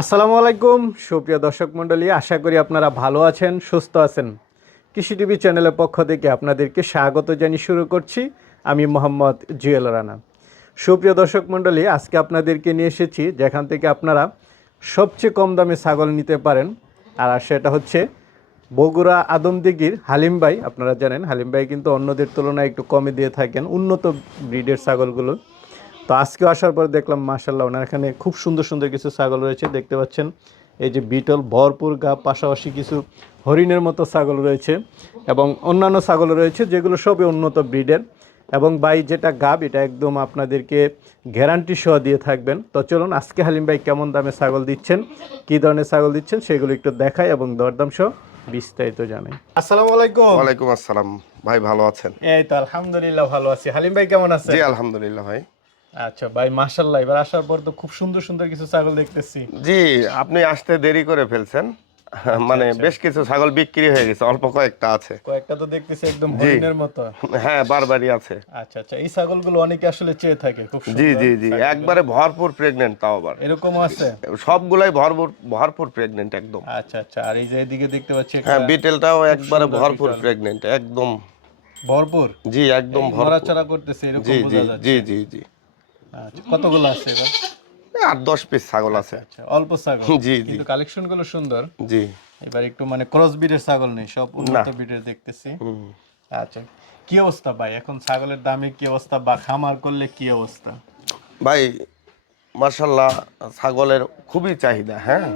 আসসালামু আলাইকুম, সুপ্রিয় দর্শক মণ্ডলী, আশা করি আপনারা ভালো আছেন, সুস্থ আছেন। কৃষি টিভি চ্যানেলের পক্ষ থেকে আপনাদেরকে স্বাগত জানিয়ে শুরু করছি আমি মোহাম্মদ জুয়েল রানা। সুপ্রিয় দর্শক মণ্ডলী, আজকে আপনাদেরকে নিয়ে এসেছি যেখান থেকে আপনারা সবচেয়ে কম দামে ছাগল নিতে পারেন, আর সেটা হচ্ছে বগুড়া আদমদিগির হালিম ভাই। আপনারা জানেন, হালিম ভাই কিন্তু অন্যদের তুলনায় একটু কমে দিয়ে থাকেন, উন্নত ব্রিডের ছাগলগুলো। তো আজকে আসার পর দেখলাম মাশাল্লাহ ওনার এখানে খুব সুন্দর সুন্দর কিছু ছাগল রয়েছে দেখতে পাচ্ছেন। এই যে বিটল ভরপুর গা পাশাপাশি কিছু হরিণের মতো ছাগল রয়েছে এবং অন্যান্য ছাগল রয়েছে যেগুলো সবই উন্নত ব্রিডের। এবং ভাই যেটা গাব এটা একদম আপনাদেরকে গ্যারান্টি সহ দিয়ে থাকবেন। তো চলুন আজকে হালিম ভাই কেমন দামে ছাগল দিচ্ছেন কী ধরনের ছাগল দিচ্ছেন সেগুলো একটু দেখাই এবং দরদাম সহ বিস্তারিত জানাই। আসসালামু আলাইকুম। ওয়ালাইকুম আসসালাম। ভাই ভালো আছেন? এই তো আলহামদুলিল্লাহ ভালো আছি। হালিম ভাই কেমন আছেন? জি আলহামদুলিল্লাহ ভাই। আচ্ছা ভাই মাশাল্লাহ এবার আসার পর তো খুব সুন্দর সুন্দর কিছু ছাগল দেখতেছি। জি আপনি আসতে দেরি করে ফেলছেন। মানে বেশ কিছু ছাগল বিক্রি হয়ে গেছে অল্প কয়েকটা আছে। কয়েকটা তো দেখতেছি একদম হরিণের মতো। হ্যাঁ বারবারই আছে। আচ্ছা আচ্ছা এই ছাগলগুলো অনেকে আসলে চেয়ে থাকে খুব জি জি জি একবারে ভরপুর প্রেগনেন্ট তাও আবার। এরকমও আছে? সবগুলাই ভরপুর ভরপুর প্রেগনেন্ট একদম। আচ্ছা আচ্ছা আর এই যে এদিকে দেখতে পাচ্ছি হ্যাঁ বিটেলটাও একবারে ভরপুর প্রেগনেন্ট একদম। ভরপুর? জি একদম ভরপুর। নড়াচড়া করতেছে এরকম জি জি বোঝা যাচ্ছে। জি জি জি। আচ্ছা কতগুলো আছে এবার? আট দশ পিস ছাগল আছে। আচ্ছা অল্প ছাগল। জি, জি। কিন্তু কালেকশনগুলো সুন্দর। জি। এবার একটু মানে ক্রস ব্রিডের ছাগল নেই সব উন্নত ব্রিডের দেখতেছি। আচ্ছা কি অবস্থা ভাই? এখন ছাগলের দামে কি অবস্থা বা খামার করলে কি অবস্থা? ভাই মার্শাল্লাহ ছাগলের খুবই চাহিদা হ্যাঁ?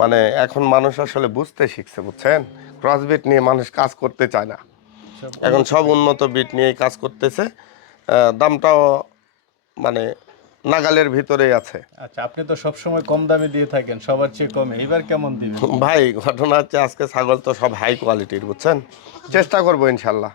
মানে এখন মানুষ আসলে বুঝতে শিখছে বুঝছেন? ক্রস ক্রসবিট নিয়ে মানুষ কাজ করতে চায় না। এখন সব উন্নত বিট নিয়েই কাজ করতেছে। দামটাও মানে নাগালের ভিতরেই আছে। আচ্ছা আপনি তো সব সময় কম দামে দিয়ে থাকেন সবার চেয়ে কমে। এবার কেমন দিবেন? ভাই ঘটনা হচ্ছে আজকে ছাগল তো সব হাই কোয়ালিটির বুঝছেন? চেষ্টা করব ইনশাল্লাহ।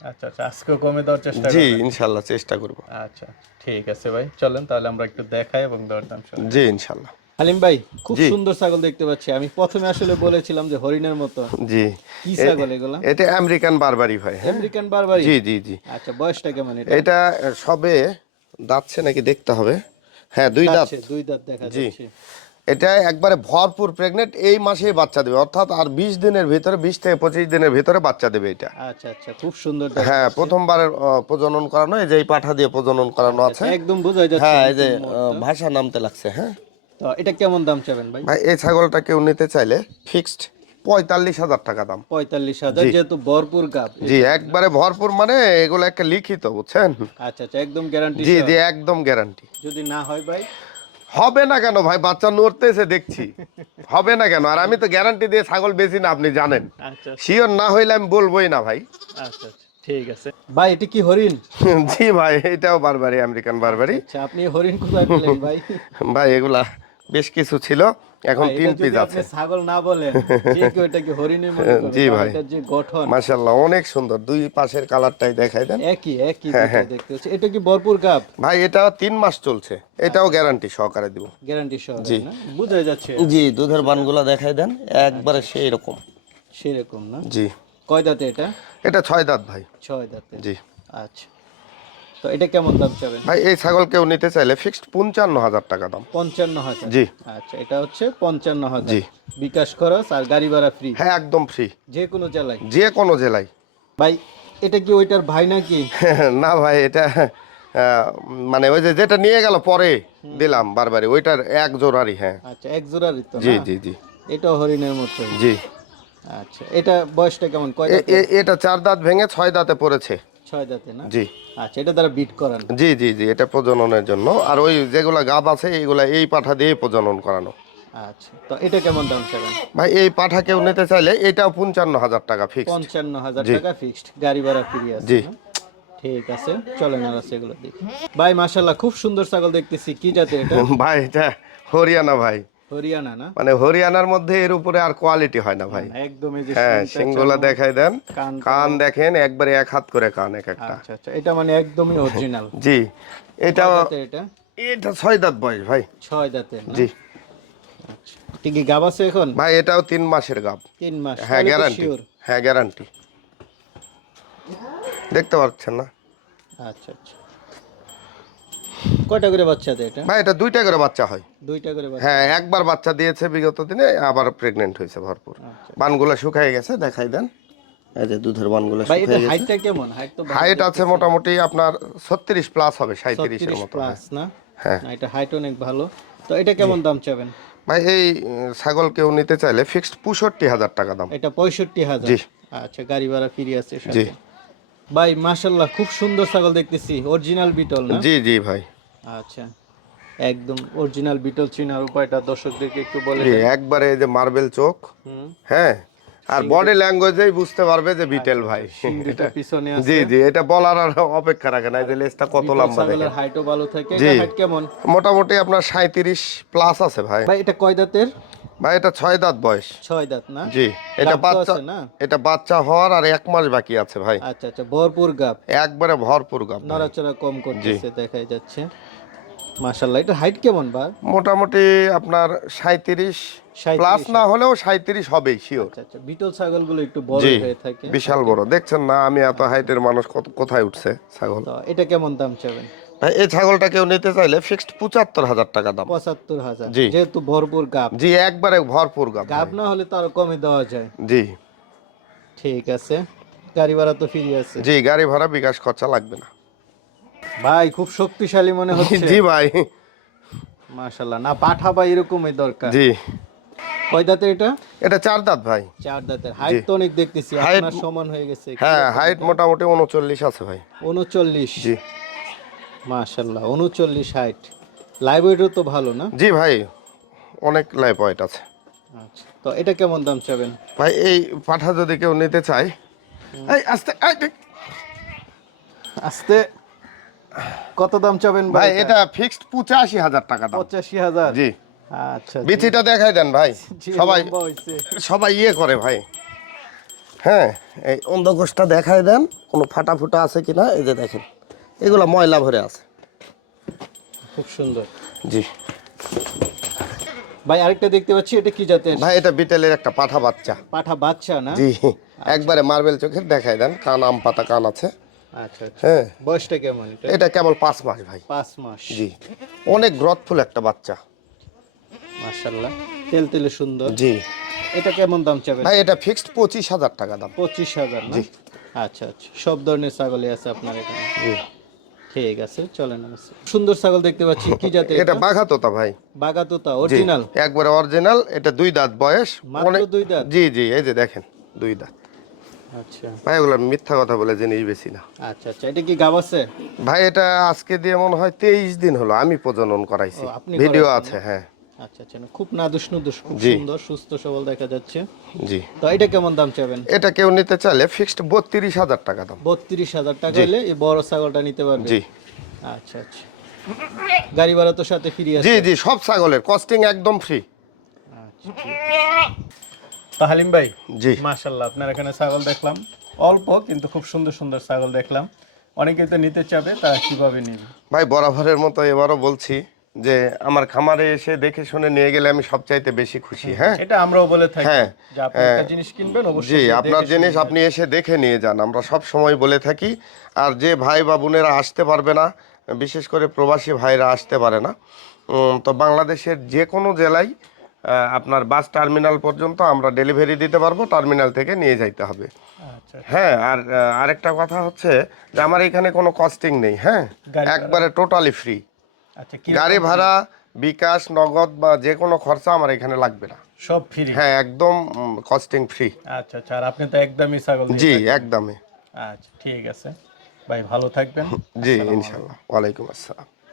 আচ্ছা আচ্ছা আজকেও কমে দেওয়ার চেষ্টা জি করবেন? ইনশাল্লাহ চেষ্টা করব। আচ্ছা ঠিক আছে ভাই চলেন তাহলে আমরা একটু দেখাই এবং দরদাম শুনি। জি ইনশাল্লাহ। হালিম ভাই খুব জি। সুন্দর ছাগল দেখতে পাচ্ছি। আমি প্রথমে আসলে বলেছিলাম যে হরিণের মতো। জি। কি ছাগল এগুলা? এটা আমেরিকান বারবারি ভাই হ্যাঁ। আমেরিকান বারবারি? জি জি জি। আচ্ছা বয়সটা কেমন এটা? এটা সবে দাঁতছে নাকি দেখতে হবে। হ্যাঁ দুই দাঁত। আচ্ছা দুই দাঁত দেখা। যাচ্ছে। এটা একবারে ভরপুর প্রেগনেন্ট এই মাসেই বাচ্চা দেবে। অর্থাৎ আর বিশ দিনের ভিতরে বিশ থেকে পঁচিশ দিনের ভিতরে বাচ্চা দেবে এটা। আচ্ছা আচ্ছা খুব সুন্দর হ্যাঁ প্রথমবারের প্রজনন করানো এই যে এই পাঠা দিয়ে প্রজনন করানো আছে। একদম বোঝা যাচ্ছে হ্যাঁ এই যে ভাষা নামতে লাগছে হ্যাঁ। তো এটা কেমন দাম চাবেন ভাই? ভাই এই ছাগলটা কেউ নিতে চাইলে ফিক্সড পঁয়তাল্লিশ হাজার টাকা দাম। পঁয়তাল্লিশ হাজার যেহেতু ভরপুর গাব। জি একবারে ভরপুর মানে এগুলো একটা লিখিত বুঝছেন? আচ্ছা আচ্ছা একদম গ্যারান্টি জি জি একদম গ্যারান্টি যদি না হয় ভাই? হবে না কেন ভাই? বাচ্চা নড়তেছে দেখছি। হবে না কেন? আর আমি তো গ্যারান্টি দিয়ে ছাগল বেশি না আপনি জানেন। আচ্ছা শিওর না হইলে আমি বলবোই না ভাই। আচ্ছা আচ্ছা ঠিক আছে। ভাই এটা কি হরিণ? জি ভাই এটাও বারবারি আমেরিকান বারবারি আচ্ছা আপনি হরিণ কোথায় পেলেন ভাই? ভাই এগুলা বেশ কিছু ছিল। এখন তিন পিস আছে। ছাগল না বলেন জি ভাই। গঠন। অনেক সুন্দর। দুই পাশের কালারটাই দেখাই দেন। একই একই হ্যাঁ, দেখতে এটা কি ভরপুর গাব ভাই এটা তিন মাস চলছে। এটাও গ্যারান্টি সহকারে দিব। গ্যারান্টি সহ না? বোঝা যাচ্ছে। জি দুধের বানগুলা দেখাই দেন। একবারে সেই রকম সেরকম না? জি। কয় দাঁতে এটা? এটা ছয় দাঁত ভাই। ছয় দাঁতে। জি। আচ্ছা। তো এটা কেমন দাম চাবেন? ভাই এই ছাগল কেউ নিতে চাইলে ফিক্সড পঞ্চান্ন হাজার টাকা দাম। পঞ্চান্ন হাজার? জি। আচ্ছা এটা হচ্ছে পঞ্চান্ন হাজার। জি। বিকাশ খরচ আর গাড়ি ভাড়া ফ্রি হ্যাঁ একদম ফ্রি যে কোনো জেলায়? যে কোনো জেলায়। ভাই এটা কি ওইটার ভাই নাকি? না ভাই এটা মানে ওই যে যেটা নিয়ে গেল পরে দিলাম বারবারই ওইটার এক জোড়ারই হ্যাঁ। আচ্ছা এক জোড়ারই তো জি জি জি। এটা হরিণের মতো জি। আচ্ছা এটা বয়সটা কেমন? কয় এটা চার দাঁত ভেঙে ছয় দাঁতে পড়েছে। ছয় দাঁতে না? জি। আচ্ছা এটা দ্বারা বিট করান। জি জি জি এটা প্রজননের জন্য। আর ওই যেগুলা গাব আছে এইগুলা এই পাঠা দিয়ে প্রজনন করানো। আচ্ছা তো এটা কেমন দাম চাবেন? ভাই এই পাঠা কেউ নিতে চাইলে এটাও পঞ্চান্ন হাজার টাকা ফিক্স পঞ্চান্ন হাজার টাকা ফিক্সড গাড়ি ভাড়া ফ্রি আছে জি। ঠিক আছে চলেন আর সেগুলো দেখি। ভাই মাশাল্লাহ খুব সুন্দর ছাগল দেখতেছি কি জাতে এটা? ভাই এটা হরিয়ানা ভাই। হরিয়ানা না? মানে হরিয়ানার মধ্যে এর উপরে আর কোয়ালিটি হয় না ভাই। একদম এই যে হ্যাঁ শিংটা সিংগুলা। দেখাই দেন। কান দেখেন একবারে এক হাত করে কান এক একটা। আচ্ছা আচ্ছা এটা মানে একদমই অরিজিনাল জি। এটা এটা? এটা ছয় দাঁত বয়স ভাই। ছয় দাঁতে জি। আচ্ছা কি গাব আছে এখন? ভাই এটাও তিন মাসের গাব। তিন মাস হ্যাঁ গ্যারান্টি হ্যাঁ গ্যারান্টি দেখতে পাচ্ছেন না? আচ্ছা আচ্ছা। কয়টা করে বাচ্চা দেয় এটা? ভাই এটা দুইটা করে বাচ্চা হয়। দুইটা করে বাচ্চা। হ্যাঁ একবার বাচ্চা দিয়েছে বিগত দিনে আবার প্রেগনেন্ট হয়েছে ভরপুর। আচ্ছা। বানগুলো শুকায় গেছে দেখাই দেন। এই যে দুধের বানগুলো শুকিয়ে গেছে। হাইটটা কেমন? হাইট তো হাইট আছে মোটামুটি আপনার ছত্রিশ প্লাস হবে সাঁত্রিশের 36 মতো প্লাস না? হ্যাঁ। এটা হাইট অনেক ভালো। তো এটা কেমন দাম চাবেন? ভাই এই ছাগল কেউ নিতে চাইলে ফিক্সড পঁয়ষট্টি হাজার টাকা দাম। এটা পঁয়ষট্টি হাজার? জি। আচ্ছা গাড়ি ভাড়া ফিরে আছে সাথে। জি ভাই মাশাল্লাহ খুব সুন্দর ছাগল দেখতেছি। অরিজিনাল বিটল না? জি জি ভাই। আচ্ছা। একদম অরিজিনাল বিটল চিনার উপায়টা দর্শকদেরকে একটু বলে একবারে এই যে মার্বেল চোখ হ্যাঁ? আর বডি ল্যাঙ্গুয়েজেই বুঝতে পারবে যে বিটেল ভাই। সিংড়িটা পিছনে আছে জি জি এটা বলার আর অপেক্ষা রাখে না এই যে লেজটা কত লম্বা দেখে ছাগলের হাইটও ভালো থাকে এটা হাইট কেমন? মোটামুটি আপনার সাঁত্রিশ প্লাস আছে ভাই। ভাই এটা কয় দাঁতের? ভাই এটা ছয় দাঁত বয়স। ছয় দাঁত না? জি এটা বাচ্চা না? এটা বাচ্চা হওয়ার আর এক মাস বাকি আছে ভাই। আচ্ছা আচ্ছা ভরপুর গাব। একবারে ভরপুর গাব ভাই। নড়াচড়া কম করতেছে দেখাই যাচ্ছে। মাশাল্লাহ এটা হাইট কেমন বা মোটামুটি আপনার 37 প্লাস না হলেও সাঁত্রিশ হবেই শিওর আচ্ছা আচ্ছা বিটল ছাগলগুলো একটু বড় হয়ে থাকে। বিশাল বড়। দেখছেন না আমি এত হাইটের মানুষ কত- কোথায় উঠছে ছাগল? তো এটা কেমন দাম চাবেন? ভাই এই ছাগলটা কেউ নিতে চাইলে ফিক্সড পঁচাত্তর হাজার টাকা দাম। পঁচাত্তর হাজার যেহেতু ভরপুর গাব। জি একবারে ভরপুর গাব গাব না হলে তো আরও কমে দেওয়া যায়। জি। ঠিক আছে গাড়ি ভাড়া তো ফ্রি আছে। জি গাড়ি ভাড়া বিকাশ খরচা লাগবে না। ভাই খুব শক্তিশালী মনে হচ্ছে। জি ভাই। মাশাল্লাহ না পাঠা বা এরকমই দরকার। জি। কয় দাঁতের এটা? এটা চার দাঁত ভাই। চার দাঁতের। হাইট তো অনেক দেখতেছি আপনার সমান হয়ে গেছে হ্যাঁ হাইট মোটামুটি উনচল্লিশ আছে ভাই। উনচল্লিশ। জি। মাশাল্লাহ উনচল্লিশ হাইট লাইব্রেরিও তো ভালো না? জি ভাই অনেক লাইফ পয়েন্ট আছে। আচ্ছা তো এটা কেমন দাম চাবেন? ভাই এই পাঠা যদি কেউ নিতে চায় এই আস্তে আস্তে। কত দাম চাবেন ভাই এটা? ফিক্সড পঁচাশি হাজার টাকা দাম। পঁচাশি হাজার? জি। আচ্ছা বিচিটা দেখাই দেন ভাই। সবাই সবাই ইয়ে করে ভাই। হ্যাঁ এই অন্ধকোষটা দেখায় দেন কোনো ফাটা ফুটা আছে কিনা এই যে দেখেন। এগুলো ময়লা ভরে আছে। খুব সুন্দর। জি। ভাই আরেকটা দেখতে পাচ্ছি এটা কি জাতের? ভাই এটা বিটেলের একটা পাঠা বাচ্চা। পাঠা বাচ্চা না? জি। একবারে মার্বেল চোখের দেখাই দেন কান আম পাতা কান আছে। আচ্ছা আচ্ছা। হ্যাঁ। বয়সটা কেমন? এটা কেবল পাঁচ মাস ভাই। পাঁচ মাস। জি। অনেক গ্রথফুল একটা বাচ্চা। মাশাল্লাহ তেল তেলে সুন্দর। জি। এটা কেমন দাম চাবেন? ভাই এটা ফিক্সড পঁচিশ হাজার টাকা দাম। পঁচিশ হাজার না? আচ্ছা আচ্ছা। সব ধরনের ছাগলই আছে আপনার এখানে? জি। ঠিক আছে চলেন সুন্দর ছাগল দেখতে পাচ্ছি। কি জাতের এটা বাঘা তোতা ভাই। বাগাতোতা জি। অরিজিনাল একবারে অরিজিনাল এটা দুই দাঁত বয়স। মাত্র দুই দাঁত? জি জি এই যে দেখেন দুই দাঁত। আচ্ছা। ভাই ওগুলো মিথ্যা কথা বলে জিনিস বেশি না। আচ্ছা আচ্ছা। এটা কি গাব আছে? ভাই এটা আজকে দিয়ে মনে হয় তেইশ দিন হলো আমি প্রজনন করাইছি। ভিডিও আছে হ্যাঁ। আচ্ছা আচ্ছা। খুব নাদুস নুদুস খুব সুন্দর সুস্থ সবল দেখা যাচ্ছে। জি। তো এটা কেমন দাম চাবেন এটা কেউ নিতে চাইলে ফিক্সড বত্রিশ হাজার টাকা দাম। বত্রিশ হাজার টাকা হলে এই বড় ছাগলটা নিতে পারবে? জি। আচ্ছা আচ্ছা। গাড়ি ভাড়া তো সাথে ফ্রি আছে। জি জি সব ছাগলের। কস্টিং একদম ফ্রি আচ্ছা। তো হালিম ভাই জি। মাশাল্লাহ আপনার এখানে ছাগল দেখলাম। অল্প কিন্তু খুব সুন্দর সুন্দর ছাগল দেখলাম। অনেকে তো নিতে চাবে তারা কীভাবে নেবে? ভাই বরাবরের মতো এবারও বলছি যে আমার খামারে এসে দেখে শুনে নিয়ে গেলে আমি সবচাইতে বেশি খুশি হ্যাঁ? এটা আমরাও বলে থাকি হ্যাঁ, যে জিনিস কিনবেন অবশ্যই জি আপনার জিনিস আপনি এসে দেখে নিয়ে যান আমরা সব সময় বলে থাকি। আর যে ভাই বা বোনেরা আসতে পারবে না বিশেষ করে প্রবাসী ভাইরা আসতে পারে না তো বাংলাদেশের যে কোনো জেলায় আপনার বাস টার্মিনাল পর্যন্ত আমরা ডেলিভারি দিতে পারব টার্মিনাল থেকে নিয়ে যাইতে হবে। আচ্ছা হ্যাঁ আর আরেকটা কথা হচ্ছে যে আমার এখানে কোনো কস্টিং নেই হ্যাঁ? একবারে টোটালি ফ্রি আচ্ছা গাড়ি ভাড়া বিকাশ নগদ বা যে কোনো খরচা আমার এখানে লাগবে না। সব ফ্রি হ্যাঁ একদম কস্টিং ফ্রি আচ্ছা আচ্ছা আর আপনি তো একদমই ছাগল জি একদমই। আচ্ছা ঠিক আছে। ভাই ভালো থাকবেন। জি ইনশাল্লাহ ওয়ালাইকুম আসসালাম।